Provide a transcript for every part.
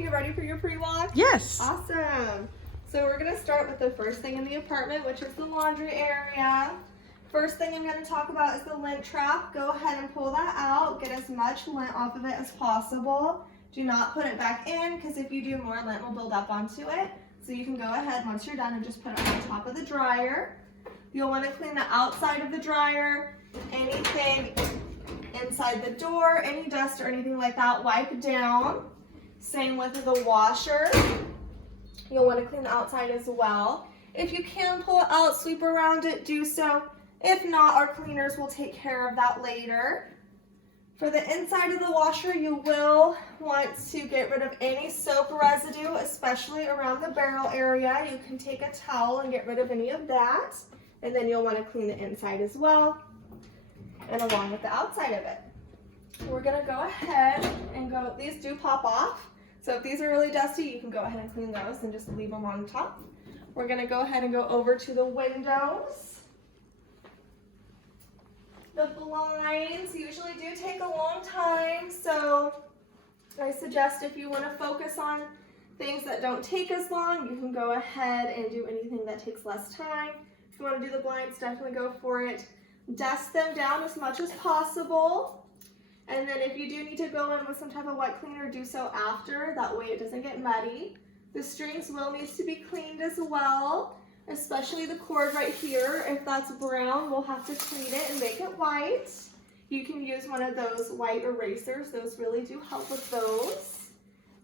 you ready for your pre-wash? Yes. Awesome. So we're going to start with the first thing in the apartment, which is the laundry area. First thing I'm going to talk about is the lint trap. Go ahead and pull that out. Get as much lint off of it as possible. Do not put it back in, because if you do, more lint will build up onto it. So you can go ahead once you're done and just put it on top of the dryer. You'll want to clean the outside of the dryer. Anything inside the door, any dust or anything like that, wipe down. Same with the washer. You'll want to clean the outside as well. If you can pull it out, sweep around it, do so. If not, our cleaners will take care of that later. For the inside of the washer, you will want to get rid of any soap residue, especially around the barrel area. You can take a towel and get rid of any of that. And then you'll want to clean the inside as well, and along with the outside of it. We're going to go ahead and go, these do pop off. So if these are really dusty, you can go ahead and clean those and just leave them on top. We're going to go ahead and go over to the windows. The blinds usually do take a long time, so I suggest if you want to focus on things that don't take as long, you can go ahead and do anything that takes less time. If you want to do the blinds, definitely go for it. Dust them down as much as possible. And then if you do need to go in with some type of wet cleaner, do so after. That way it doesn't get muddy. The strings will need to be cleaned as well, especially the cord right here. If that's brown, we'll have to clean it and make it white. You can use one of those white erasers. Those really do help with those.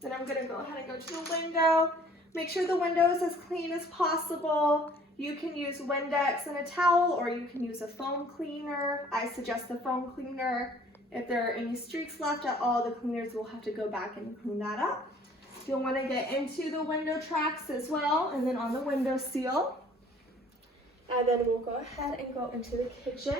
Then I'm going to go ahead and go to the window. Make sure the window is as clean as possible. You can use Windex and a towel, or you can use a foam cleaner. I suggest the foam cleaner. If there are any streaks left at all, the cleaners will have to go back and clean that up. You'll want to get into the window tracks as well, and then on the window seal. And then we'll go ahead and go into the kitchen.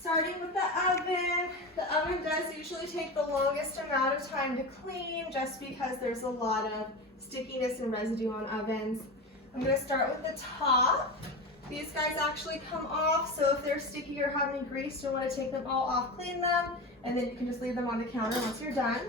Starting with the oven does usually take the longest amount of time to clean, just because there's a lot of stickiness and residue on ovens. I'm going to start with the top. These guys actually come off, so if they're sticky or have any grease, you'll want to take them all off, clean them, and then you can just leave them on the counter once you're done.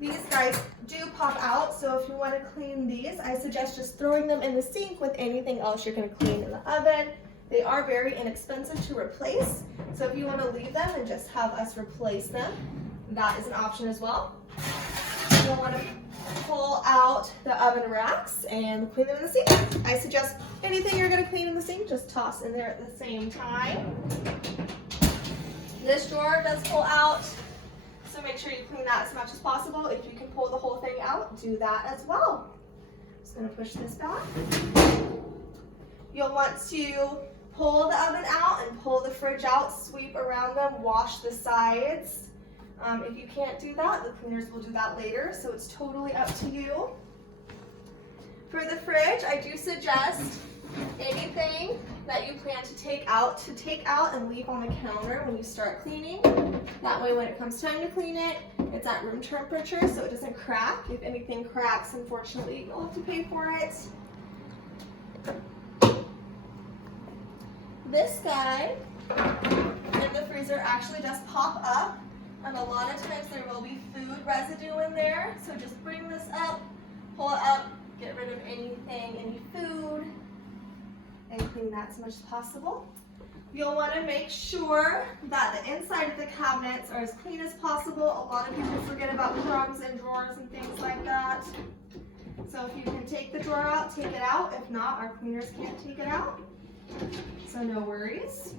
These guys do pop out, so if you want to clean these, I suggest just throwing them in the sink with anything else you're going to clean in the oven. They are very inexpensive to replace, so if you want to leave them and just have us replace them, that is an option as well. You'll want to pull out the oven racks and clean them in the sink. I suggest anything you're going to clean in the sink, just toss in there at the same time. This drawer does pull out, so make sure you clean that as much as possible. If you can pull the whole thing out, do that as well. Just going to push this back. You'll want to pull the oven out and pull the fridge out, sweep around them, wash the sides. If you can't do that, the cleaners will do that later, so it's totally up to you. For the fridge, I do suggest anything that you plan to take out and leave on the counter when you start cleaning. That way when it comes time to clean it, it's at room temperature so it doesn't crack. If anything cracks, unfortunately, you'll have to pay for it. This guy in the freezer actually does pop up, and a lot of times there will be food residue in there, so just bring this up, pull it up, get rid of anything, any food, and clean that as much as possible. You'll want to make sure that the inside of the cabinets are as clean as possible. A lot of people forget about crumbs in drawers and things like that. So if you can take the drawer out, take it out. If not, our cleaners can't take it out. So no worries.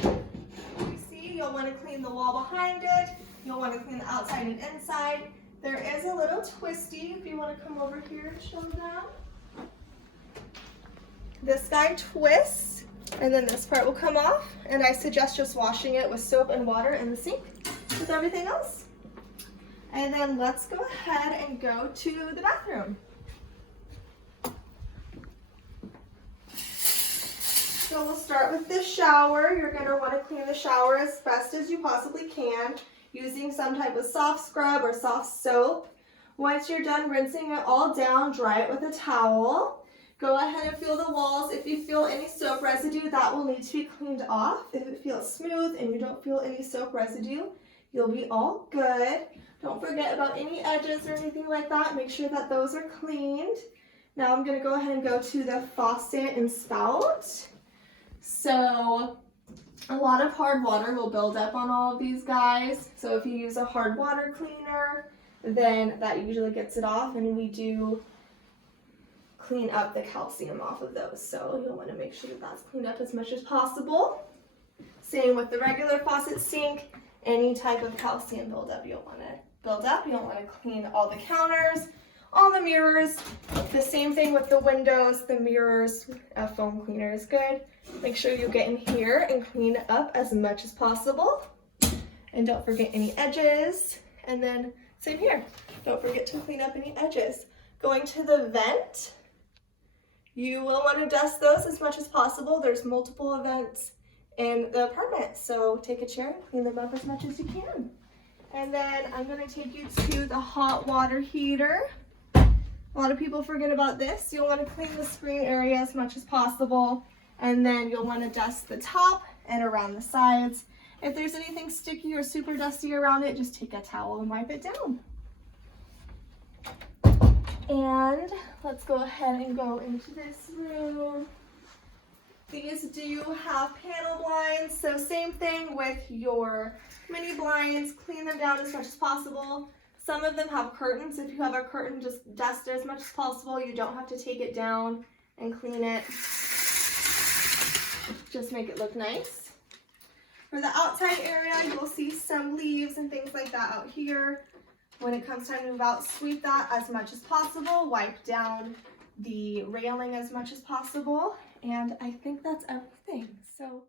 You see, you'll want to clean the wall behind it. You'll want to clean the outside and inside. There is a little twisty if you want to come over here and show them. This guy twists, and then this part will come off, and I suggest just washing it with soap and water in the sink with everything else. And then let's go ahead and go to the bathroom. So we'll start with the shower. You're going to want to clean the shower as best as you possibly can, using some type of soft scrub or soft soap. Once you're done rinsing it all down, dry it with a towel. Go ahead and feel the walls. If you feel any soap residue, that will need to be cleaned off. If it feels smooth and you don't feel any soap residue, you'll be all good. Don't forget about any edges or anything like that. Make sure that those are cleaned. Now I'm going to go ahead and go to the faucet and spout. So a lot of hard water will build up on all of these guys. So if you use a hard water cleaner, then that usually gets it off, and we do clean up the calcium off of those. So you'll want to make sure that that's cleaned up as much as possible. Same with the regular faucet sink. Any type of calcium buildup, you'll want to build up. You'll want to clean all the counters, all the mirrors. The same thing with the windows, the mirrors. A foam cleaner is good. Make sure you get in here and clean up as much as possible. And don't forget any edges. And then same here. Don't forget to clean up any edges. Going to the vent, you will want to dust those as much as possible. There's multiple vents in the apartment, so take a chair and clean them up as much as you can. And then I'm going to take you to the hot water heater. A lot of people forget about this. You'll want to clean the screen area as much as possible, and then you'll want to dust the top and around the sides. If there's anything sticky or super dusty around it, just take a towel and wipe it down. And let's go ahead and go into this room. These do have panel blinds, so same thing with your mini blinds. Clean them down as much as possible. Some of them have curtains. If you have a curtain, just dust it as much as possible. You don't have to take it down and clean it. Just make it look nice. For the outside area, you'll see some leaves and things like that out here. When it comes time to move out, sweep that as much as possible. Wipe down the railing as much as possible. And I think that's everything. So